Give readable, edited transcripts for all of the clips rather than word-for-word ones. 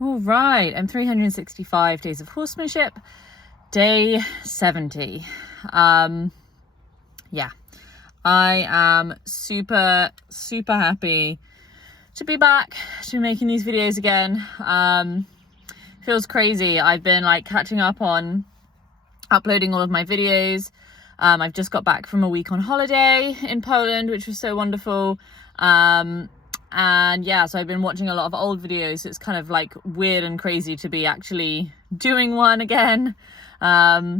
All right, I'm 365 days of horsemanship, day 70. Yeah, I am super happy to be back, to be making these videos again. Feels crazy. I've been like catching up on uploading all of my videos. I've just got back from a week on holiday in Poland, which was so wonderful. And yeah, so I've been watching a lot of old videos. So it's kind of like weird and crazy to be actually doing one again. Yeah,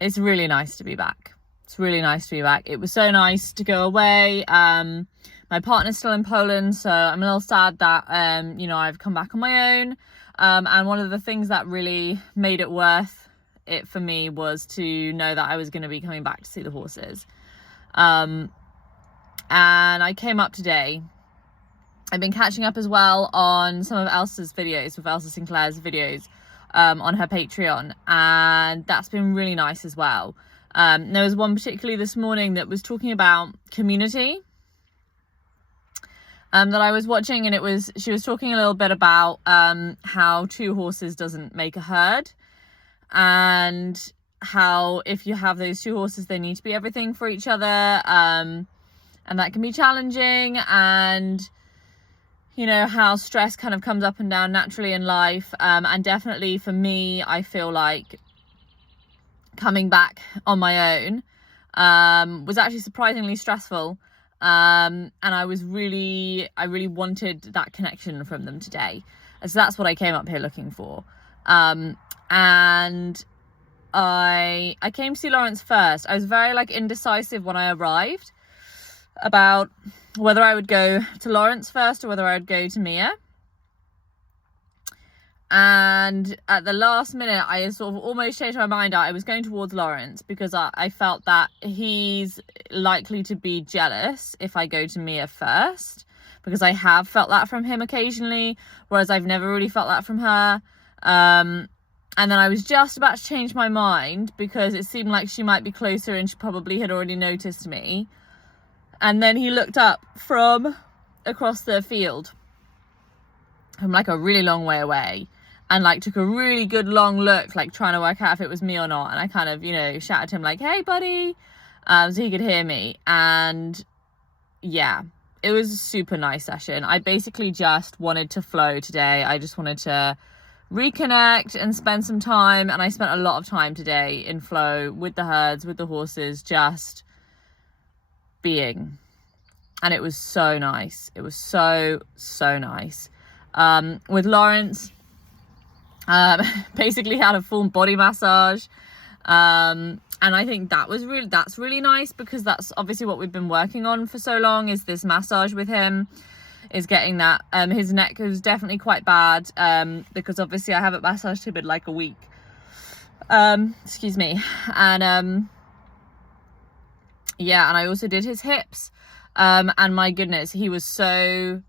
it's really nice to be back. It's really nice to be back. It was so nice to go away. My partner's still in Poland, so I'm a little sad that I've come back on my own. And one of the things that really made it worth it for me was to know that I was going to be coming back to see the horses. And I came up today. I've been catching up as well on some of Elsa's videos, with Elsa Sinclair's videos on her Patreon, and that's been really nice as well. There was one particularly this morning that was talking about community that I was watching, and she was talking a little bit about how two horses doesn't make a herd, and how if you have those two horses, they need to be everything for each other, and that can be challenging, and how stress kind of comes up and down naturally in life, and definitely for me, I feel like coming back on my own was actually surprisingly stressful, and I really wanted that connection from them today, so that's what I came up here looking for. And I came to see Lawrence first. I was very indecisive when I arrived about whether I would go to Lawrence first or whether I would go to Mija. And at the last minute, I sort of almost changed my mind. I was going towards Lawrence because I felt that he's likely to be jealous if I go to Mija first, because I have felt that from him occasionally, whereas I've never really felt that from her. And then I was just about to change my mind because it seemed like she might be closer and she probably had already noticed me. And then he looked up from across the field from a really long way away and took a really good long look, trying to work out if it was me or not. And I kind of, shouted to him hey buddy, so he could hear me. And yeah, it was a super nice session. I basically just wanted to flow today. I just wanted to reconnect and spend some time, and I spent a lot of time today in flow with the herds, with the horses, just being, and it was so nice. It was so nice. With Lawrence, basically had a full body massage, and I think that's really nice, because that's obviously what we've been working on for so long, is this massage with him, is getting that. His neck was definitely quite bad, because obviously I haven't massaged him in a week, excuse me. And yeah, and I also did his hips, and my goodness, he was so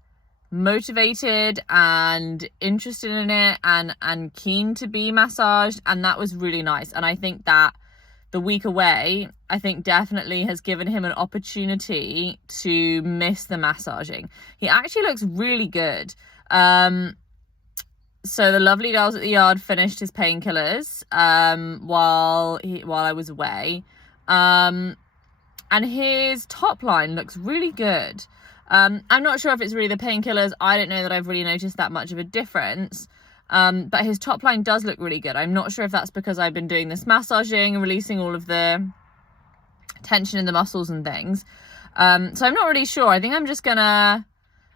motivated and interested in it, and keen to be massaged, and that was really nice. And I think that the week away, I think definitely has given him an opportunity to miss the massaging. He actually looks really good. So the lovely girls at the yard finished his painkillers while I was away, and his top line looks really good. I'm not sure if it's really the painkillers. I don't know that I've really noticed that much of a difference. But his top line does look really good. I'm not sure if that's because I've been doing this massaging and releasing all of the tension in the muscles and things. So I'm not really sure. I think I'm just gonna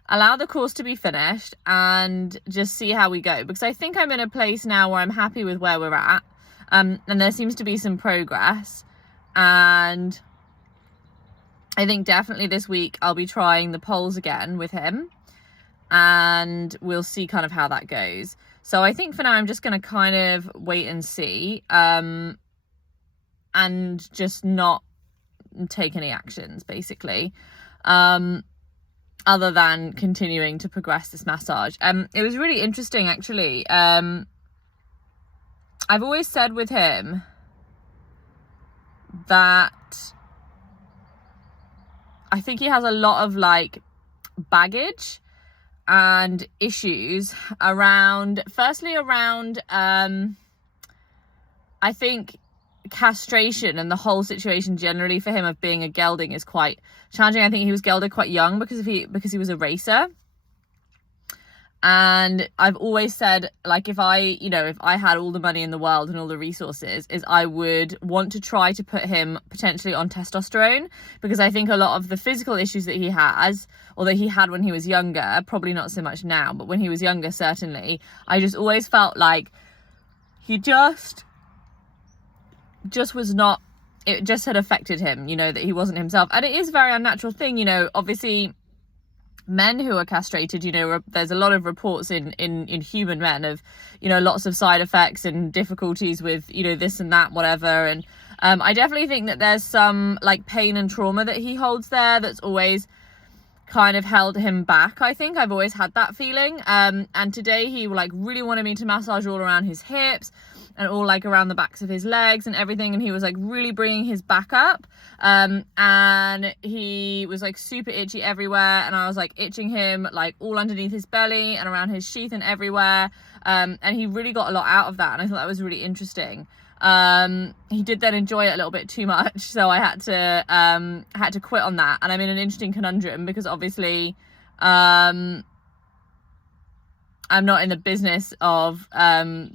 allow the course to be finished and just see how we go, because I think I'm in a place now where I'm happy with where we're at, and there seems to be some progress. And I think definitely this week I'll be trying the poles again with him, and we'll see kind of how that goes. So I think for now I'm just going to kind of wait and see, and just not take any actions, basically, other than continuing to progress this massage. It was really interesting, actually. I've always said with him that I think he has a lot of baggage and issues around, firstly around, I think castration and the whole situation generally for him of being a gelding is quite challenging. I think he was gelded quite young because he was a racer. And I've always said, like, if I had all the money in the world and all the resources, is I would want to try to put him potentially on testosterone, because I think a lot of the physical issues that he has, or that he had when he was younger, probably not so much now, but when he was younger, certainly, I just always felt like he just was not, it just had affected him, that he wasn't himself. And it is a very unnatural thing, obviously men who are castrated, there's a lot of reports in human men of, lots of side effects and difficulties with, this and that, whatever. And I definitely think that there's some like pain and trauma that he holds there that's always kind of held him back. I think I've always had that feeling. And today he like really wanted me to massage all around his hips and all like around the backs of his legs and everything, and he was like really bringing his back up, and he was like super itchy everywhere, and I was like itching him like all underneath his belly and around his sheath and everywhere, and he really got a lot out of that, and I thought that was really interesting. He did then enjoy it a little bit too much, so I had to quit on that, and I'm in an interesting conundrum because obviously I'm not in the business of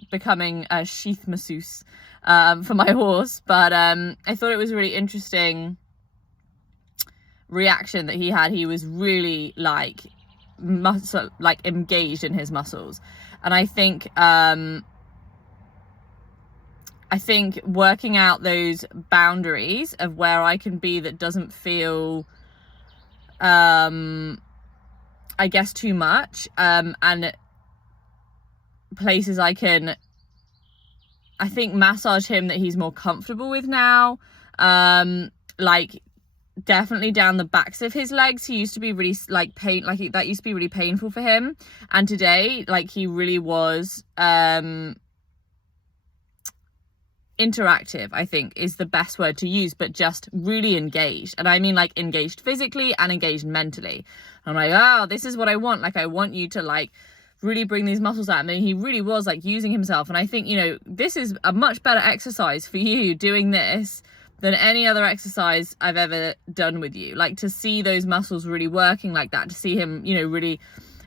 becoming a sheath masseuse for my horse, but I thought it was a really interesting reaction that he had. He was really like engaged in his muscles, and I think working out those boundaries of where I can be that doesn't feel I guess too much, and places I think massage him that he's more comfortable with now, like definitely down the backs of his legs. He used to be really like that used to be really painful for him, and today like he really was interactive, I think is the best word to use, but just really engaged. And I mean like engaged physically and engaged mentally. I'm like, oh, this is what I want. Like I want you to like really bring these muscles out. I mean, he really was like using himself, and I think this is a much better exercise for you doing this than any other exercise I've ever done with you. Like to see those muscles really working like that, to see him really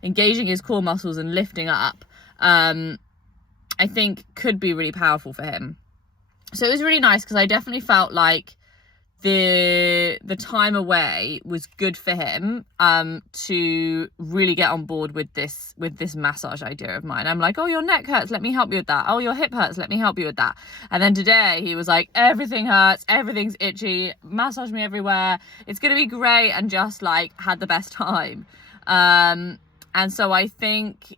engaging his core muscles and lifting up, I think could be really powerful for him. So it was really nice because I definitely felt like the time away was good for him to really get on board with this massage idea of mine. I'm like, oh, your neck hurts, let me help you with that. Oh, your hip hurts, let me help you with that. And then today he was like, everything hurts, everything's itchy, massage me everywhere, it's gonna be great, and just like had the best time. And so I think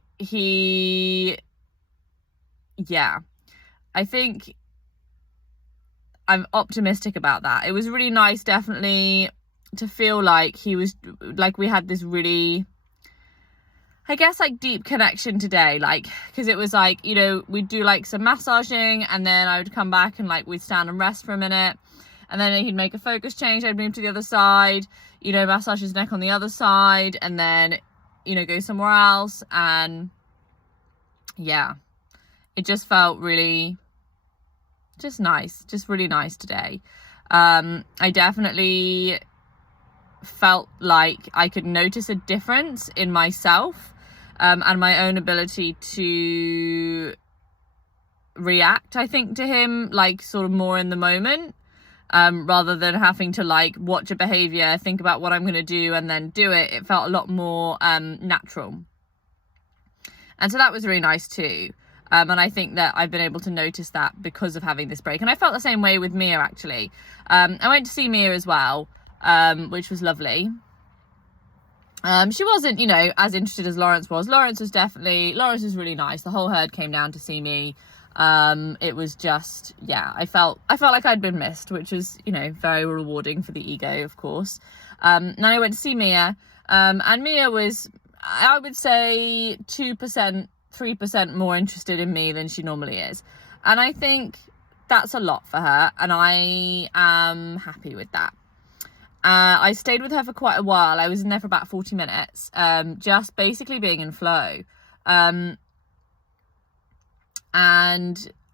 I'm optimistic about that. It was really nice, definitely, to feel like he was like, we had this really, I guess, like deep connection today, like, because it was like, we'd do like some massaging, and then I would come back and like we'd stand and rest for a minute, and then he'd make a focus change, I'd move to the other side, massage his neck on the other side, and then go somewhere else. And yeah, it just felt really just nice, just really nice today. I definitely felt like I could notice a difference in myself, and my own ability to react, I think, to him, like sort of more in the moment, rather than having to like watch a behavior, think about what I'm going to do and then do it. It felt a lot more natural, and so that was really nice too. And I think that I've been able to notice that because of having this break. And I felt the same way with Mia, actually. I went to see Mia as well, which was lovely. She wasn't, as interested as Lawrence was. Lawrence was really nice. The whole herd came down to see me. It was just, I felt like I'd been missed, which was, very rewarding for the ego, of course. Then I went to see Mia, and Mia was, I would say, 2%, 3% more interested in me than she normally is, and I think that's a lot for her, and I am happy with that. I stayed with her for quite a while. I was in there for about 40 minutes, just basically being in flow. And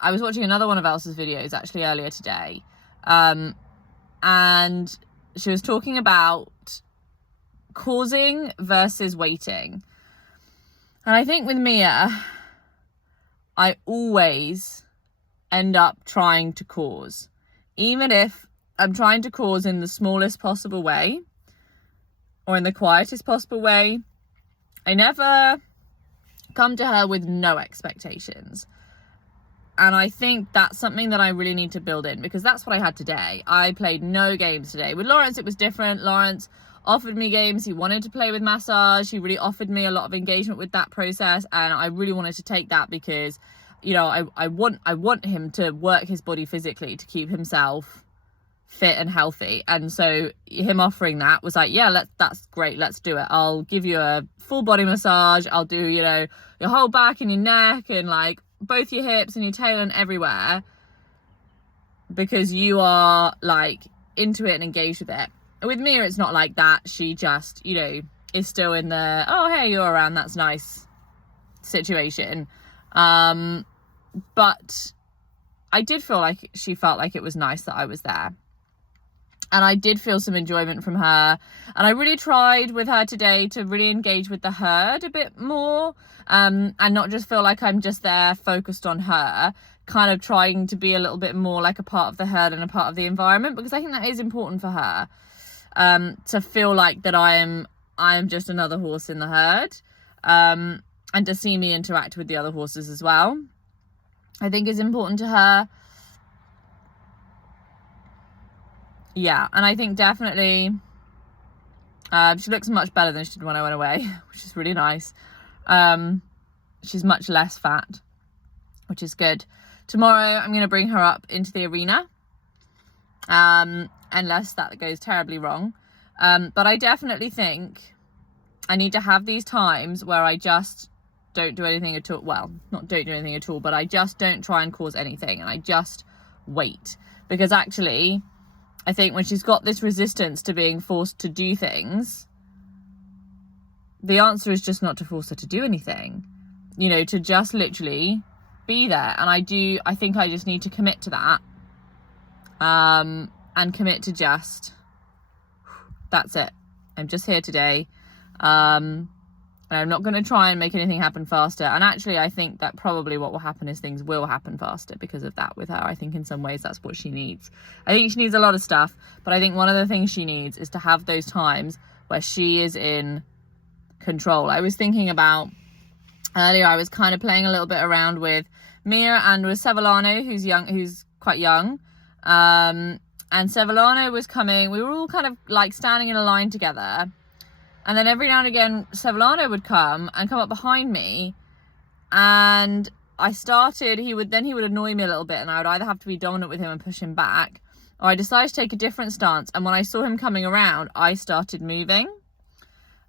I was watching another one of Elsa's videos actually earlier today. And she was talking about causing versus waiting. And I think with Mia, I always end up trying to cause. Even if I'm trying to cause in the smallest possible way or in the quietest possible way, I never come to her with no expectations. And I think that's something that I really need to build in, because that's what I had today. I played no games today. With Lawrence, it was different. Lawrence offered me games. He wanted to play with massage. He really offered me a lot of engagement with that process. And I really wanted to take that because, you know, I want him to work his body physically to keep himself fit and healthy. And so him offering that was like, yeah, that's great. Let's do it. I'll give you a full body massage. I'll do, you know, your whole back and your neck and like both your hips and your tail and everywhere, because you are like into it and engaged with it. With Mia, it's not like that. She just, you know, is still in the, oh, hey, you're around, that's nice situation. But I did feel like she felt like it was nice that I was there. And I did feel some enjoyment from her. And I really tried with her today to really engage with the herd a bit more. And not just feel like I'm just there focused on her. Kind of trying to be a little bit more like a part of the herd and a part of the environment. Because I think that is important for her. To feel like that I am just another horse in the herd. And to see me interact with the other horses as well, I think is important to her. Yeah, and I think definitely she looks much better than she did when I went away, which is really nice. She's much less fat, which is good. Tomorrow I'm going to bring her up into the arena, unless that goes terribly wrong. But I definitely think I need to have these times where I just don't do anything at all. Well, not don't do anything at all, but I just don't try and cause anything, and I just wait. Because actually, I think when she's got this resistance to being forced to do things, the answer is just not to force her to do anything, you know, to just literally be there. And I think I just need to commit to that, and commit to just, that's it. I'm just here today. And I'm not going to try and make anything happen faster. And actually, I think that probably what will happen is things will happen faster because of that with her. I think in some ways that's what she needs. I think she needs a lot of stuff, but I think one of the things she needs is to have those times where she is in control. I was thinking about earlier, I was kind of playing a little bit around with Mia and with Sevillano, who's quite young. And Sevillano was coming. We were all kind of like standing in a line together. And then every now and again, Sevillano would come up behind me, and he would annoy me a little bit, and I would either have to be dominant with him and push him back, or I decided to take a different stance. And when I saw him coming around, I started moving.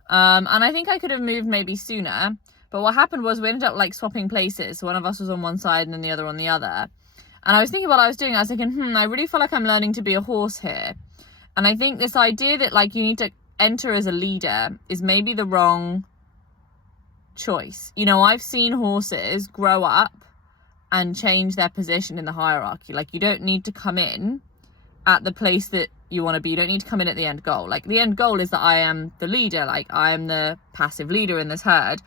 And I think I could have moved maybe sooner, but what happened was we ended up like swapping places. So one of us was on one side and then the other on the other. And I was thinking what I was doing. I was thinking, I really feel like I'm learning to be a horse here. And I think this idea that like you need to enter as a leader is maybe the wrong choice. You know, I've seen horses grow up and change their position in the hierarchy. Like, you don't need to come in at the place that you want to be. You don't need to come in at the end goal. Like, the end goal is that I am the leader. Like, I am the passive leader in this herd.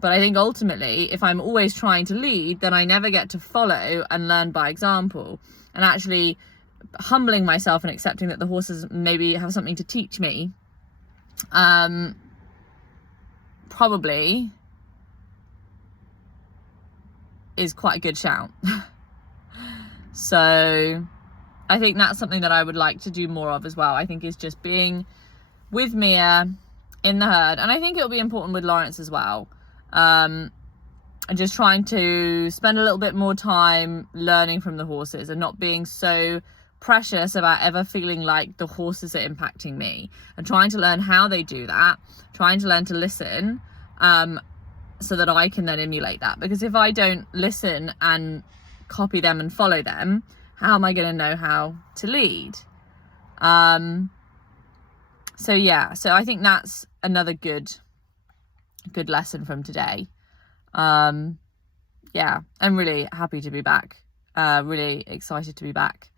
But I think ultimately, if I'm always trying to lead, then I never get to follow and learn by example. And actually humbling myself and accepting that the horses maybe have something to teach me probably is quite a good shout. So I think that's something that I would like to do more of as well. I think is just being with Mia in the herd, and I think it'll be important with Lawrence as well, and just trying to spend a little bit more time learning from the horses and not being so precious about ever feeling like the horses are impacting me, and trying to learn how they do that, trying to learn to listen, so that I can then emulate that. Because if I don't listen and copy them and follow them, how am I going to know how to lead? So yeah, so I think that's another good lesson from today. Yeah, I'm really happy to be back. Really excited to be back.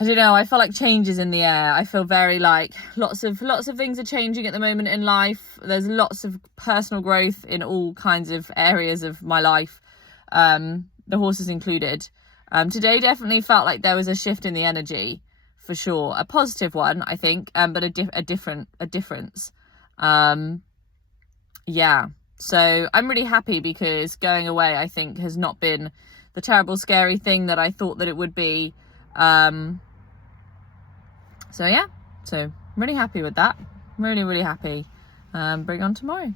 I don't know, I feel like change is in the air. I feel very like lots of things are changing at the moment in life. There's lots of personal growth in all kinds of areas of my life, the horses included. Today definitely felt like there was a shift in the energy, for sure. A positive one, I think, but a difference. Yeah, so I'm really happy because going away, I think, has not been the terrible, scary thing that I thought that it would be. So yeah, so I'm really happy with that. Really, really happy. Bring on tomorrow.